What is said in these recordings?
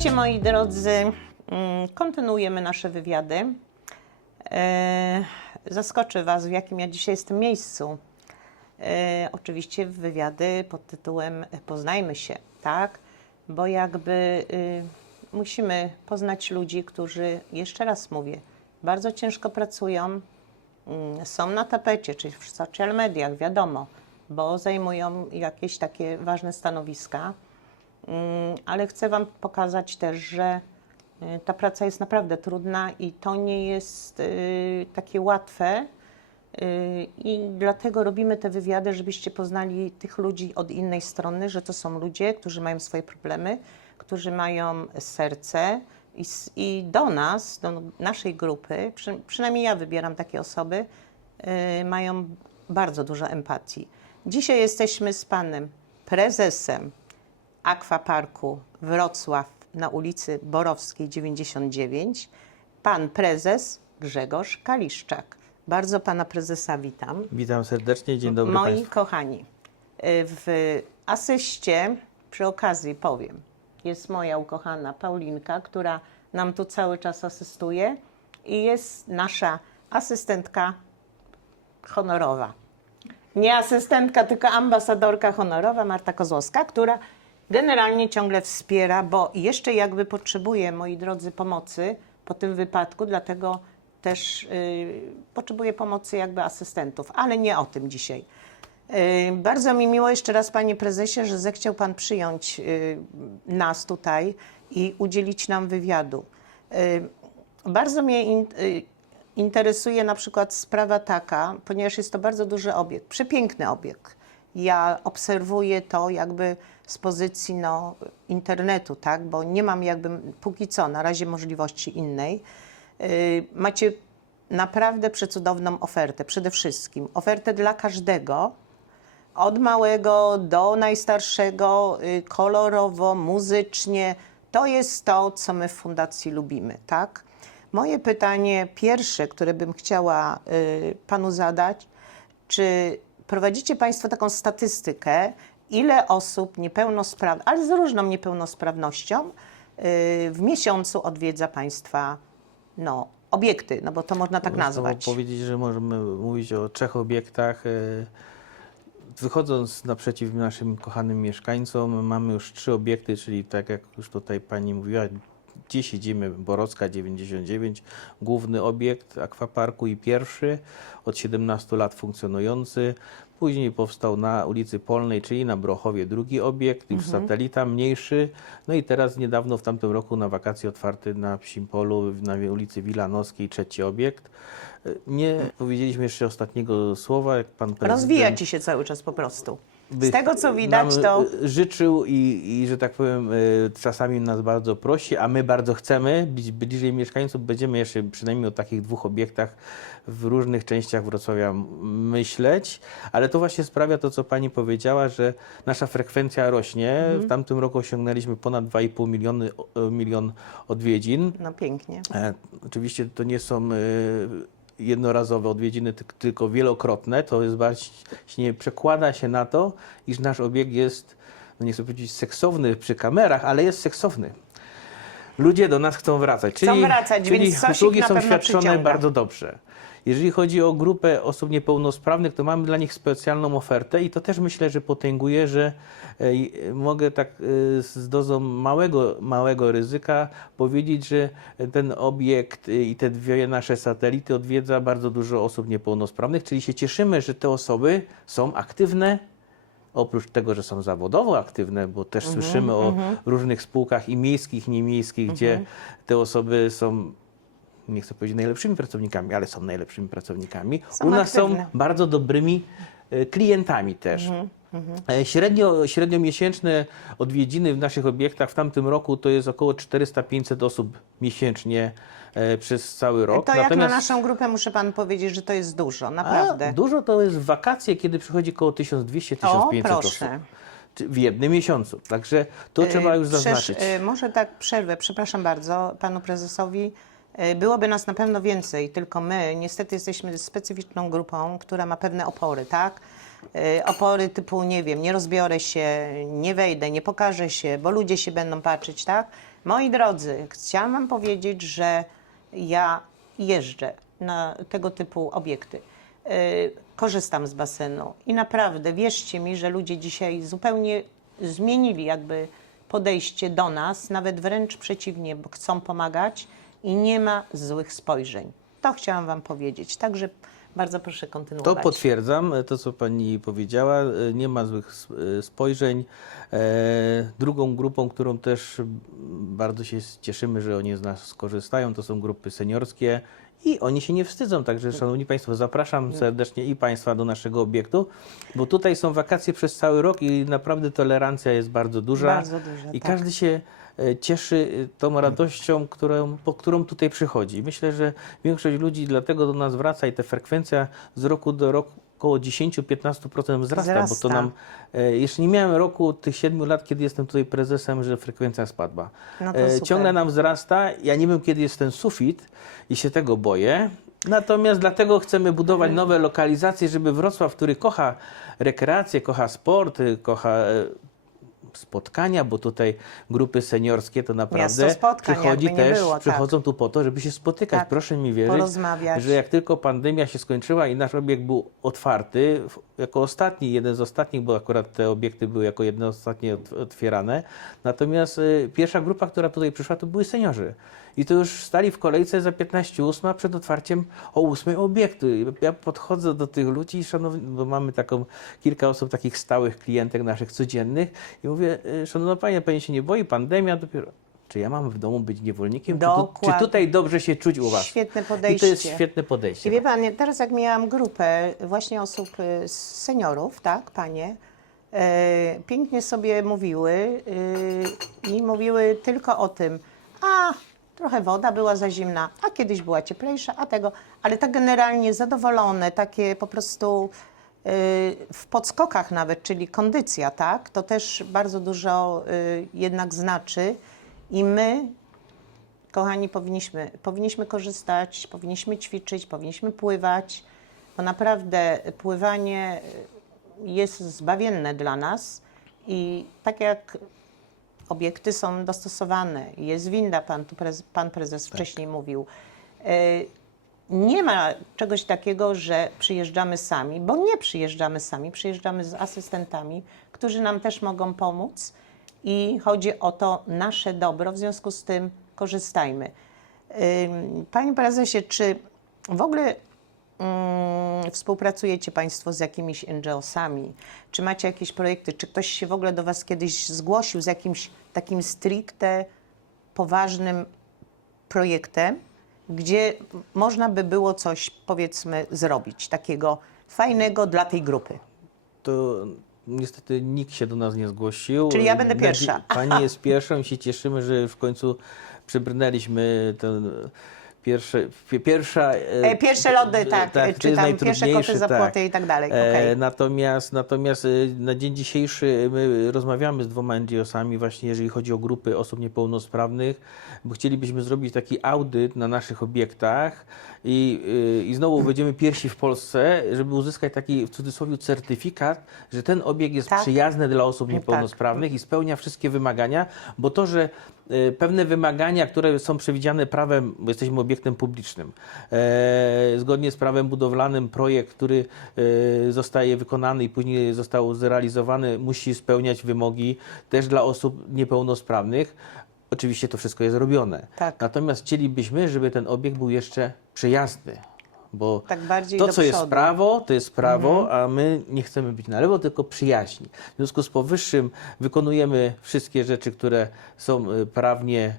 Wiecie, moi drodzy, mm, kontynuujemy nasze wywiady. E, Zaskoczę Was, w jakim ja dzisiaj jestem miejscu. E, Oczywiście wywiady pod tytułem Poznajmy się, tak? Bo jakby y, musimy poznać ludzi, którzy, jeszcze raz mówię, bardzo ciężko pracują, mm, są na tapecie, czyli w social mediach, wiadomo, bo zajmują jakieś takie ważne stanowiska. Mm, ale chcę Wam pokazać też, że y, ta praca jest naprawdę trudna i to nie jest y, takie łatwe. Y, I dlatego robimy te wywiady, żebyście poznali tych ludzi od innej strony, że to są ludzie, którzy mają swoje problemy, którzy mają serce i, i do nas, do naszej grupy, przy, przynajmniej ja wybieram takie osoby, mają bardzo dużo empatii. Dzisiaj jesteśmy z panem prezesem Akwaparku Wrocław na ulicy Borowskiej 99, pan prezes Grzegorz Kaliszczak. Bardzo pana prezesa witam. Witam serdecznie, dzień dobry Moi Państwu. kochani, y, w asyście przy okazji powiem, jest moja ukochana Paulinka, która nam tu cały czas asystuje i jest nasza asystentka honorowa. Nie asystentka, tylko ambasadorka honorowa Marta Kozłowska, która generalnie ciągle wspiera, bo jeszcze jakby potrzebuje, moi drodzy, pomocy po tym wypadku, dlatego też y, potrzebuje pomocy jakby asystentów, ale nie o tym dzisiaj. Y, Bardzo mi miło jeszcze raz, panie prezesie, że zechciał pan przyjąć y, nas tutaj i udzielić nam wywiadu. Bardzo mnie in, interesuje na przykład sprawa taka, ponieważ jest to bardzo duży obiekt, przepiękny obiekt. Ja obserwuję to jakby z pozycji no, internetu, tak, bo nie mam jakby póki co na razie możliwości innej. Y, Macie naprawdę przecudowną ofertę, przede wszystkim ofertę dla każdego, od małego do najstarszego, y, kolorowo, muzycznie. To jest to, co my w Fundacji lubimy, tak? Moje pytanie pierwsze, które bym chciała y, panu zadać, czy prowadzicie państwo taką statystykę, ile osób niepełnosprawnych, ale z różną niepełnosprawnością y, w miesiącu odwiedza państwa no, obiekty, no bo to można tak Można nazwać. powiedzieć, że możemy mówić o trzech obiektach. e, Wychodząc naprzeciw naszym kochanym mieszkańcom, mamy już trzy obiekty, czyli tak jak już tutaj Pani mówiła, gdzie siedzimy, Borowska 99, główny obiekt akwaparku i pierwszy, od 17 lat funkcjonujący. Później powstał na ulicy Polnej, czyli na Brochowie drugi obiekt, już satelita mniejszy. No i teraz niedawno w tamtym roku na wakacje otwarty na Psim Polu na ulicy Wilanowskiej trzeci obiekt. Nie powiedzieliśmy jeszcze ostatniego słowa, jak pan prezydent Rozwija ci się cały czas po prostu. Z tego, co widać, to życzył i, i, że tak powiem, e, czasami nas bardzo prosi, a my bardzo chcemy być bliżej mieszkańców. Będziemy jeszcze przynajmniej o takich dwóch obiektach w różnych częściach Wrocławia myśleć, ale to właśnie sprawia to, co pani powiedziała, że nasza frekwencja rośnie. Mhm. W tamtym roku osiągnęliśmy ponad 2,5 miliony, milion odwiedzin. no pięknie. E, oczywiście to nie są e, jednorazowe odwiedziny, tylko wielokrotne. To jest właśnie, przekłada się na to, iż nasz obiekt jest, no nie chcę powiedzieć seksowny przy kamerach, ale jest seksowny. Ludzie do nas chcą wracać. Chcą czyli, wracać, czyli usługi są świadczone przyciąga. bardzo dobrze. Jeżeli chodzi o grupę osób niepełnosprawnych, to mamy dla nich specjalną ofertę i to też myślę, że potęguje, że e, i- mogę tak e, z dozą małego, małego ryzyka powiedzieć, że ten obiekt e, i te dwie nasze satelity odwiedza bardzo dużo osób niepełnosprawnych, czyli się cieszymy, że te osoby są aktywne, Oprócz tego, że są zawodowo aktywne, bo też Mhm, słyszymy o różnych spółkach i miejskich, niemiejskich, gdzie te osoby są, nie chcę powiedzieć najlepszymi pracownikami, ale są najlepszymi pracownikami. Są U nas aktywne. są bardzo dobrymi e, klientami też. Mhm, E, Średnio, średnio miesięczne odwiedziny w naszych obiektach w tamtym roku to jest około 400-500 osób miesięcznie e, przez cały rok. To jak na naszą grupę muszę pan powiedzieć, że to jest dużo, naprawdę. A, dużo to jest w wakacje, kiedy przychodzi około 1200-1500 o, osób w jednym miesiącu. Także to trzeba już Przecież, zaznaczyć. może tak przerwę, przepraszam bardzo panu prezesowi. Y, Byłoby nas na pewno więcej, tylko my niestety jesteśmy specyficzną grupą, która ma pewne opory, tak? Y, Opory typu, nie wiem, nie rozbiorę się, nie wejdę, nie pokażę się, bo ludzie się będą patrzeć, tak? Moi drodzy, chciałam Wam powiedzieć, że ja jeżdżę na tego typu obiekty. Yy, korzystam z basenu i naprawdę wierzcie mi, że ludzie dzisiaj zupełnie zmienili jakby podejście do nas, nawet wręcz przeciwnie, bo chcą pomagać i nie ma złych spojrzeń. To chciałam Wam powiedzieć. Także bardzo proszę To kontynuować. potwierdzam, e, to co pani powiedziała, e, nie ma złych e, spojrzeń. Drugą grupą, którą też bardzo się cieszymy, że oni z nas skorzystają, to są grupy seniorskie i oni się nie wstydzą. Także szanowni państwo, zapraszam serdecznie i państwa do naszego obiektu, bo tutaj są wakacje przez cały rok i naprawdę tolerancja jest bardzo duża. Bardzo duża, I tak. każdy się cieszy e, tą radością, którą, po którą tutaj przychodzi. Myślę, że większość ludzi dlatego do nas wraca i ta frekwencja z roku do roku około 10-15% wzrasta, bo Wzrasta. to nam, e, jeszcze nie miałem roku tych 7 lat, kiedy jestem tutaj prezesem, że frekwencja spadła. No E. Ciągle nam wzrasta, ja nie wiem kiedy jest ten sufit i się tego boję, natomiast dlatego chcemy budować nowe lokalizacje, żeby Wrocław, który kocha rekreację, kocha sport, kocha e, spotkania, bo tutaj grupy seniorskie to naprawdę spotkań, przychodzi też, było, tak. przychodzą tu po to, żeby się spotykać. Tak. Proszę mi wierzyć, że jak tylko pandemia się skończyła i nasz obiekt był otwarty, jako ostatni, jeden z ostatnich, bo akurat te obiekty były jako jedne ostatnie ot- otwierane, natomiast y, pierwsza grupa, która tutaj przyszła, to były seniorzy. I to już stali w kolejce za 15.08 przed otwarciem o 8 obiektu. I Ja podchodzę do tych ludzi, i szanowni, bo mamy taką, kilka osób, takich stałych klientek naszych codziennych i mówię, y, szanowna pani, pani się nie boi, pandemia dopiero. Czy ja mam w domu być niewolnikiem? Czy, tu, czy tutaj dobrze się czuć u was? Świetne I podejście. to jest świetne podejście. I wie pan, teraz jak miałam grupę właśnie osób, y, seniorów, tak, panie, e, pięknie sobie mówiły y, i mówiły tylko o tym, a trochę woda była za zimna, a kiedyś była cieplejsza, a tego, ale tak generalnie zadowolone, takie po prostu y, w podskokach nawet, czyli kondycja, tak, to też bardzo dużo y, jednak znaczy i my Kochani, powinniśmy, powinniśmy korzystać, powinniśmy ćwiczyć, powinniśmy pływać, bo naprawdę pływanie jest zbawienne dla nas i tak jak obiekty są dostosowane, jest winda, pan, tu prez, pan prezes wcześniej mówił. E, Nie ma czegoś takiego, że przyjeżdżamy sami, bo nie przyjeżdżamy sami, przyjeżdżamy z asystentami, którzy nam też mogą pomóc i chodzi o to nasze dobro, w związku z tym korzystajmy. Ym, Panie prezesie, czy w ogóle mm, współpracujecie Państwo z jakimiś NGO-sami? Czy macie jakieś projekty? Czy ktoś się w ogóle do Was kiedyś zgłosił z jakimś takim stricte poważnym projektem, gdzie można by było coś, powiedzmy, zrobić takiego fajnego dla tej grupy? to niestety nikt się do nas nie zgłosił. Czyli ja będę pierwsza. Pani jest pierwszą i się cieszymy, że w końcu przybrnęliśmy ten pierwsze, pi- pierwsza... E, pierwsze lody, tak, to czy tam pierwsze koty za tak. i tak dalej. E, okej. Natomiast, natomiast e, na dzień dzisiejszy my rozmawiamy z dwoma NGO-sami właśnie, jeżeli chodzi o grupy osób niepełnosprawnych, bo chcielibyśmy zrobić taki audyt na naszych obiektach i, y, i znowu będziemy pierwsi w Polsce, żeby uzyskać taki w cudzysłowie certyfikat, że ten obiekt jest Tak. przyjazny dla osób Tak. niepełnosprawnych i spełnia wszystkie wymagania, bo to, że e, pewne wymagania, które są przewidziane prawem, bo jesteśmy obiektem publicznym, e, zgodnie z prawem budowlanym projekt, który e, zostaje wykonany i później został zrealizowany, musi spełniać wymogi też dla osób niepełnosprawnych. Oczywiście to wszystko jest robione. Tak. Natomiast chcielibyśmy, żeby ten obiekt był jeszcze przyjazny. Bo Tak to, co jest prawo, to jest prawo, a my nie chcemy być na lewo, tylko przyjaźni. W związku z powyższym wykonujemy wszystkie rzeczy, które są e, prawnie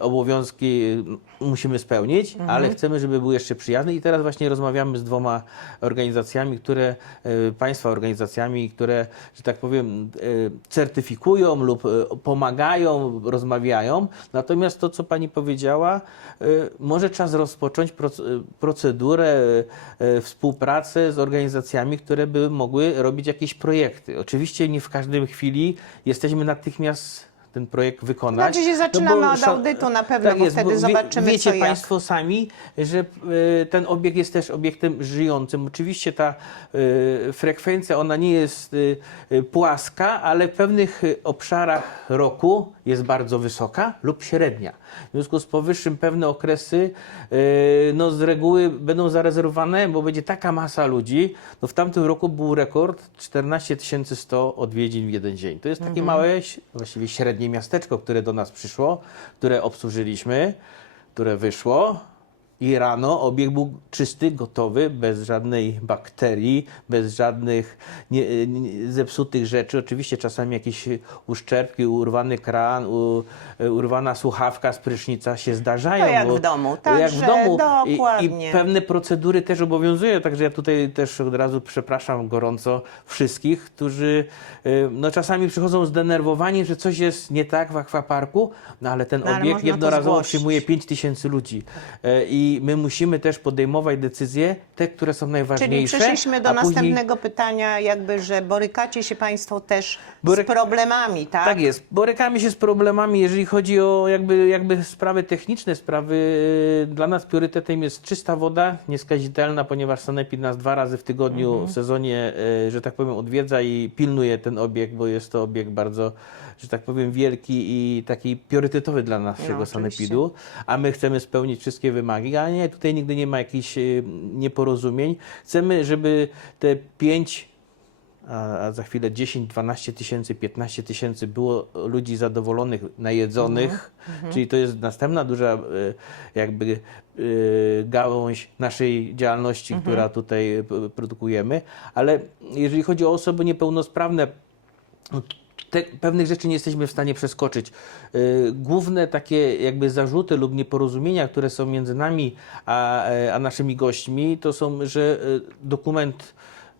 obowiązki e, musimy spełnić, Mhm. ale chcemy, żeby był jeszcze przyjazny i teraz właśnie rozmawiamy z dwoma organizacjami, które, e, państwa organizacjami, które, że tak powiem, e, certyfikują lub pomagają, rozmawiają. Natomiast to, co pani powiedziała, może czas rozpocząć proc- procedurę współpracy z organizacjami, które by mogły robić jakieś projekty. Oczywiście nie w każdej chwili jesteśmy natychmiast ten projekt wykonać. Znaczy się zaczynamy bo od audytu na pewno, bo wtedy bo wie- zobaczymy, Wiecie co jak. Państwo sami, że y, ten obiekt jest też obiektem żyjącym. Oczywiście ta y, frekwencja, ona nie jest y, y, płaska, ale w pewnych obszarach roku jest bardzo wysoka lub średnia. W związku z powyższym pewne okresy y, no, z reguły będą zarezerwowane, bo będzie taka masa ludzi. No, w tamtym roku był rekord 14 100 odwiedzin w jeden dzień. To jest takie małe, ś- właściwie średnie miasteczko, które do nas przyszło, które obsłużyliśmy, które wyszło. I rano obieg był czysty, gotowy, bez żadnej bakterii, bez żadnych nie, nie, zepsutych rzeczy. Oczywiście czasami jakieś uszczerbki, urwany kran, u, urwana słuchawka z prysznica się zdarzają. To jak bo- w domu, jak także w domu. I, dokładnie. I pewne procedury też obowiązują, także ja tutaj też od razu przepraszam gorąco wszystkich, którzy y, no, czasami przychodzą zdenerwowani, że coś jest nie tak w akwaparku, no ale ten No, ale to jednorazowo przyjmuje 5 tysięcy ludzi E, i my musimy też podejmować decyzje, te, które są Czyli najważniejsze. przeszliśmy do a później- następnego pytania, jakby, że borykacie się Państwo też Boryk- z problemami, tak? Tak jest. Borykamy się z problemami, jeżeli chodzi o jakby, jakby sprawy techniczne, sprawy. y, Dla nas priorytetem jest czysta woda, nieskazitelna, ponieważ Sanepid nas dwa razy w tygodniu Mhm. w sezonie, y, że tak powiem, odwiedza i pilnuje ten obiekt, bo jest to obiekt bardzo, że tak powiem, wielki i taki priorytetowy dla naszego No. Sanepidu, a my chcemy spełnić wszystkie wymagi, a nie, tutaj nigdy nie ma jakichś y, nieporozumień. Chcemy, żeby te pięć a, za chwilę 10, 12 tysięcy, 15 tysięcy było ludzi zadowolonych, najedzonych, czyli to jest następna duża e, jakby e, gałąź naszej działalności, która tutaj produkujemy, ale jeżeli chodzi o osoby niepełnosprawne, no, te, pewnych rzeczy nie jesteśmy w stanie przeskoczyć. Y, Główne takie jakby zarzuty lub nieporozumienia, które są między nami a, e, a naszymi gośćmi, to są, że y, dokument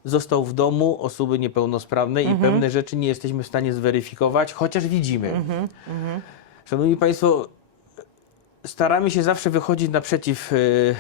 został w domu osoby niepełnosprawnej i pewne rzeczy nie jesteśmy w stanie zweryfikować, chociaż widzimy. Szanowni Państwo, staramy się zawsze wychodzić naprzeciw y,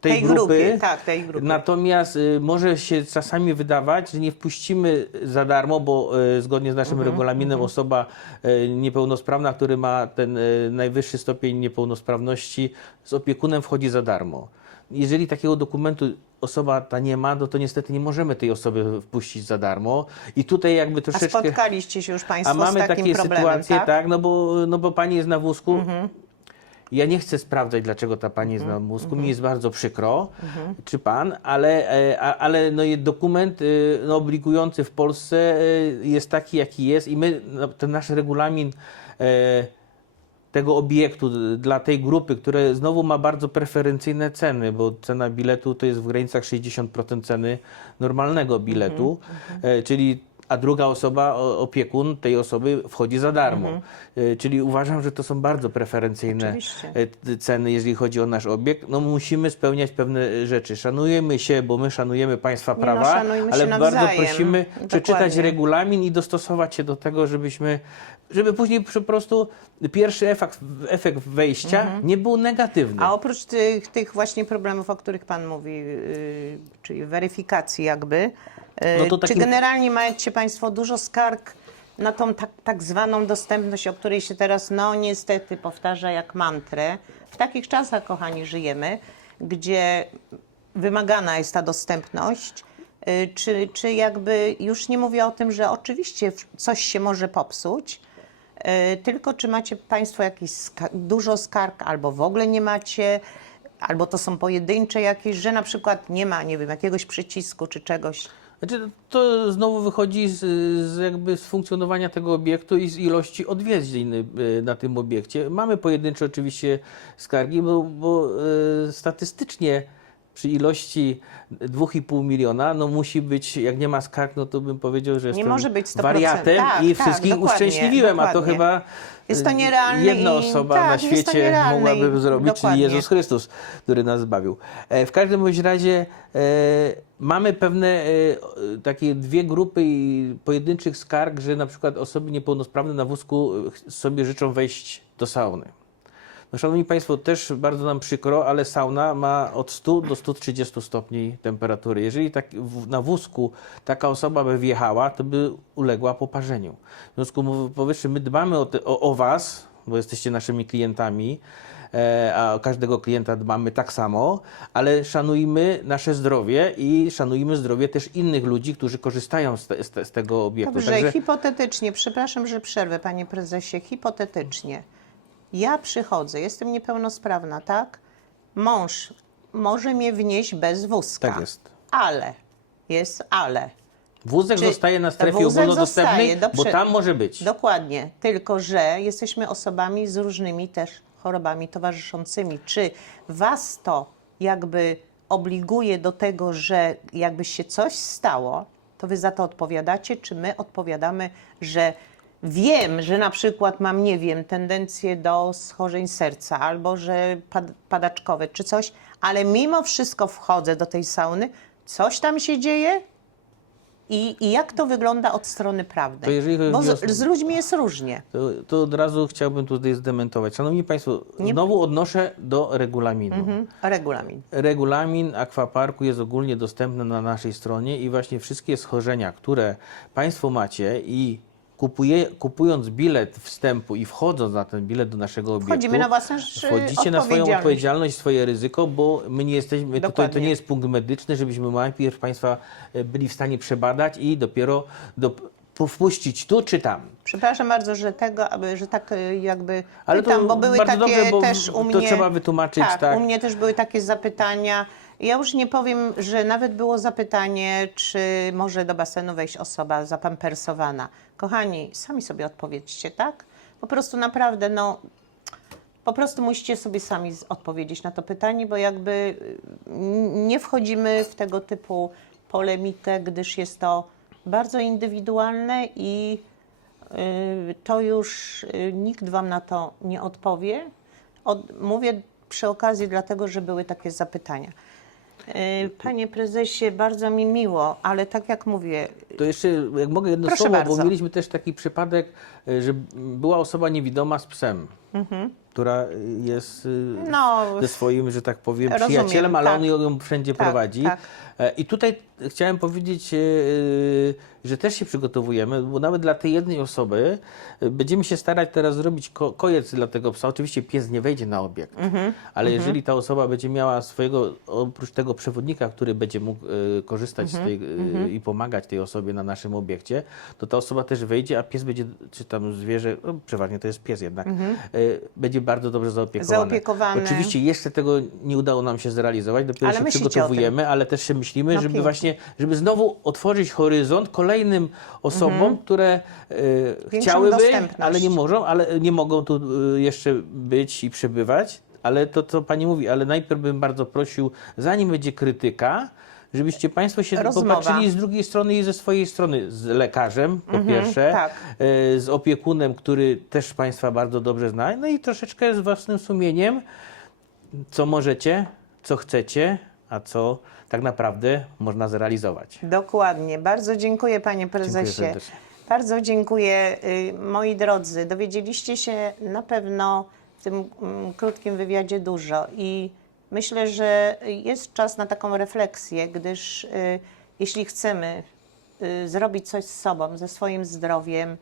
tej, tej grupy. grupie, tak, tej grupy. Natomiast y, może się czasami wydawać, że nie wpuścimy za darmo, bo y, zgodnie z naszym Mhm, regulaminem osoba y, niepełnosprawna, który ma ten y, najwyższy stopień niepełnosprawności, z opiekunem wchodzi za darmo. Jeżeli takiego dokumentu osoba ta nie ma, no to niestety nie możemy tej osoby wpuścić za darmo. I tutaj jakby A troszeczkę... spotkaliście się już Państwo A mamy z takim takie problemem, sytuacje, tak? tak, no, bo, no bo pani jest na wózku. Mhm. Ja nie chcę sprawdzać, dlaczego ta pani jest na wózku. Mhm. Mi jest bardzo przykro, czy pan, ale, e, ale no, dokument y, no, obligujący w Polsce y, jest taki, jaki jest i my, no, ten nasz regulamin e, tego obiektu dla tej grupy, które znowu ma bardzo preferencyjne ceny, bo cena biletu to jest w granicach 60% ceny normalnego biletu, e, czyli a druga osoba, opiekun tej osoby wchodzi za darmo. E, Czyli uważam, że to są bardzo preferencyjne Oczywiście. t- ceny, jeżeli chodzi o nasz obiekt. No musimy spełniać pewne rzeczy. Szanujemy się, bo my szanujemy państwa no, prawa, szanujmy ale bardzo prosimy przeczytać regulamin i dostosować się do tego, żebyśmy, żeby później po prostu pierwszy efekt, efekt wejścia nie był negatywny. Mhm. A oprócz tych, tych właśnie problemów, o których Pan mówi, yy, czyli weryfikacji jakby, yy, No to czy takim- generalnie macie Państwo dużo skarg na tą tak, tak zwaną dostępność, o której się teraz, no niestety, powtarza jak mantrę. W takich czasach, kochani, żyjemy, gdzie wymagana jest ta dostępność, yy, czy, czy jakby, już nie mówię o tym, że oczywiście coś się może popsuć, Tylko czy macie Państwo jakieś ska- dużo skarg, albo w ogóle nie macie, albo to są pojedyncze jakieś, że na przykład nie ma, nie wiem, jakiegoś przycisku czy czegoś. Znaczy, to znowu wychodzi z, z jakby z funkcjonowania tego obiektu i z ilości odwiedzin y, na tym obiekcie. Mamy pojedyncze oczywiście skargi, bo, bo y, statystycznie przy ilości 2,5 miliona, no musi być, jak nie ma skarg, no to bym powiedział, że jestem może być 100%. wariatem Tak, i tak, wszystkich dokładnie, uszczęśliwiłem, a to dokładnie. chyba Jest to y, nierealne jedna i- osoba tak, na świecie mogłaby i- zrobić, czyli dokładnie. Jezus Chrystus, który nas zbawił. E, W każdym bądź razie e, mamy pewne e, takie dwie grupy i pojedynczych skarg, że na przykład osoby niepełnosprawne na wózku e, sobie życzą wejść do sauny. No, szanowni Państwo, też bardzo nam przykro, ale sauna ma od 100 do 130 stopni temperatury. Jeżeli tak w, na wózku taka osoba by wjechała, to by uległa poparzeniu. W związku z powyższym my dbamy o, te, o, o Was, bo jesteście naszymi klientami, e, a o każdego klienta dbamy tak samo, ale szanujmy nasze zdrowie i szanujmy zdrowie też innych ludzi, którzy korzystają z, te, z, te, z tego obiektu. Dobrze, hipotetycznie, przepraszam, że przerwę, panie prezesie, hipotetycznie. Ja przychodzę, jestem niepełnosprawna, tak? Mąż może mnie wnieść bez wózka. Tak jest. Ale, jest ale. Wózek Czy zostaje na strefie wózek ogólnodostępnej, zostaje, bo dobrze. tam może być. Dokładnie, tylko że jesteśmy osobami z różnymi też chorobami towarzyszącymi. Czy was to jakby obliguje do tego, że jakby się coś stało, to wy za to odpowiadacie, czy my odpowiadamy, że wiem, że na przykład mam, nie wiem, tendencję do schorzeń serca albo że pad padaczkowe czy coś, ale mimo wszystko wchodzę do tej sauny, coś tam się dzieje, i, I jak to wygląda od strony prawnej? Jeżeli Bo z, z ludźmi jest różnie. To, to od razu chciałbym tutaj zdementować. Szanowni Państwo, Nie- znowu odnoszę do regulaminu. Mhm. Regulamin. Regulamin akwaparku jest ogólnie dostępny na naszej stronie i właśnie wszystkie schorzenia, które Państwo macie i kupuje, kupując bilet wstępu i wchodząc na ten bilet do naszego obiektu, Wchodzimy na własną wchodzicie na swoją odpowiedzialność. swoje ryzyko, bo my nie jesteśmy, to, to, to nie jest punkt medyczny, żebyśmy najpierw Państwa e, byli w stanie przebadać i dopiero do, wpuścić tu czy tam. Przepraszam bardzo, że tego, aby, że tak y, jakby Ale to pytam, bo były takie dobrze, bo też u to mnie... trzeba wytłumaczyć, tak, tak. u mnie też były takie zapytania. Ja już nie powiem, że nawet było zapytanie, czy może do basenu wejść osoba zapampersowana. Kochani, sami sobie odpowiedzcie, tak? Po prostu naprawdę, no, po prostu musicie sobie sami odpowiedzieć na to pytanie, bo jakby y, nie wchodzimy w tego typu polemikę, gdyż jest to bardzo indywidualne i y, to już y, nikt Wam na to nie odpowie. Od, mówię przy okazji dlatego, że były takie zapytania. Y, Panie prezesie, bardzo mi miło, ale tak jak mówię, To jeszcze, jak mogę jedno Proszę słowo, bardzo. bo mieliśmy też taki przypadek, e, że była osoba niewidoma z psem, która jest e, Mhm. No, ze swoim, że tak powiem, rozumiem, przyjacielem, ale tak. on ją wszędzie Tak, prowadzi. tak. E, I tutaj chciałem powiedzieć, e, że też się przygotowujemy, bo nawet dla tej jednej osoby e, będziemy się starać teraz zrobić ko kojec dla tego psa. Oczywiście pies nie wejdzie na obiekt, Mhm, ale jeżeli ta osoba będzie miała swojego, oprócz tego przewodnika, który będzie mógł e, korzystać z tej, e, Mhm, i pomagać tej osobie na naszym obiekcie, to ta osoba też wejdzie, a pies będzie, czy tam zwierzę, no, przeważnie to jest pies jednak, e, będzie bardzo dobrze zaopiekowany. Mhm. Zaopiekowany. Oczywiście jeszcze tego nie udało nam się zrealizować, dopiero Ale się przygotowujemy, ale też się myślimy, No żeby pięknie. właśnie, żeby znowu otworzyć horyzont kolejnym osobom, które e, Większą chciałyby, ale nie mogą, ale nie mogą tu e, jeszcze być i przebywać. Ale to, co pani mówi, ale najpierw bym bardzo prosił, zanim będzie krytyka, żebyście Państwo się Rozmowa. popatrzyli z drugiej strony i ze swojej strony, z lekarzem po pierwsze, tak. e, z opiekunem, który też Państwa bardzo dobrze zna, no i troszeczkę z własnym sumieniem, co możecie, co chcecie, a co tak naprawdę można zrealizować. Dokładnie. Bardzo dziękuję panie prezesie. serdecznie. Bardzo dziękuję. Y, Moi drodzy, dowiedzieliście się na pewno w tym mm, krótkim wywiadzie dużo i myślę, że jest czas na taką refleksję, gdyż y, jeśli chcemy y, zrobić coś z sobą, ze swoim zdrowiem,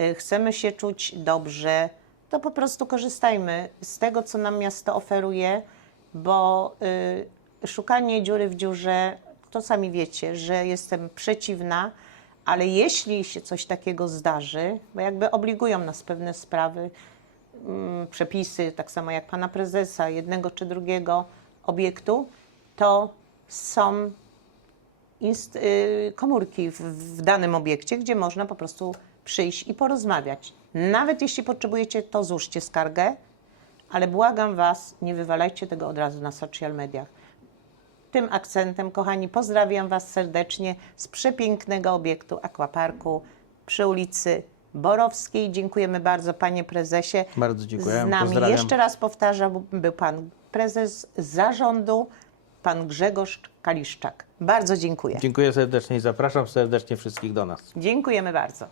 y, chcemy się czuć dobrze, to po prostu korzystajmy z tego, co nam miasto oferuje, bo szukanie dziury w dziurze, to sami wiecie, że jestem przeciwna, ale jeśli się coś takiego zdarzy, bo jakby obligują nas pewne sprawy, przepisy, tak samo jak pana prezesa, jednego czy drugiego obiektu, to są y, komórki w, w danym obiekcie, gdzie można po prostu przyjść i porozmawiać. Nawet jeśli potrzebujecie, to złóżcie skargę, ale błagam Was, nie wywalajcie tego od razu na social mediach. Tym akcentem, kochani, pozdrawiam Was serdecznie z przepięknego obiektu Aquaparku przy ulicy Borowskiej. Dziękujemy bardzo, Panie Prezesie. Bardzo dziękuję. Z nami Pozdrawiam. jeszcze raz powtarzam, był Pan Prezes Zarządu, Pan Grzegorz Kaliszczak. Bardzo dziękuję. Dziękuję serdecznie i zapraszam serdecznie wszystkich do nas. Dziękujemy bardzo.